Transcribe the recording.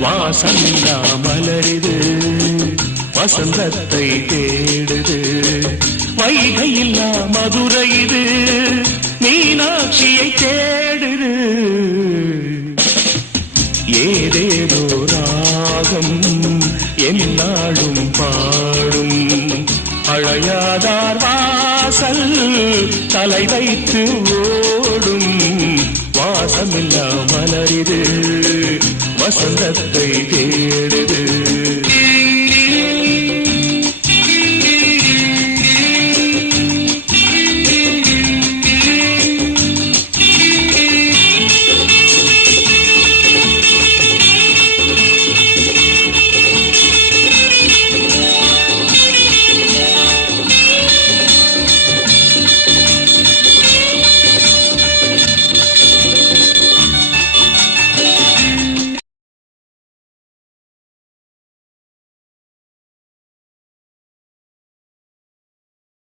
வாசமில்லா மலரிது வசந்தத்தை தேடுது. வைகையில்லா மதுரை இது மீனாட்சியை தேடுது. ஏதேதோ ராகம் என்னாலும் பாடும். அழையாதார் வாசல் தலை வைத்து ஓடும். வாசமில்லா மலரிது வசந்தத்தை தேடு.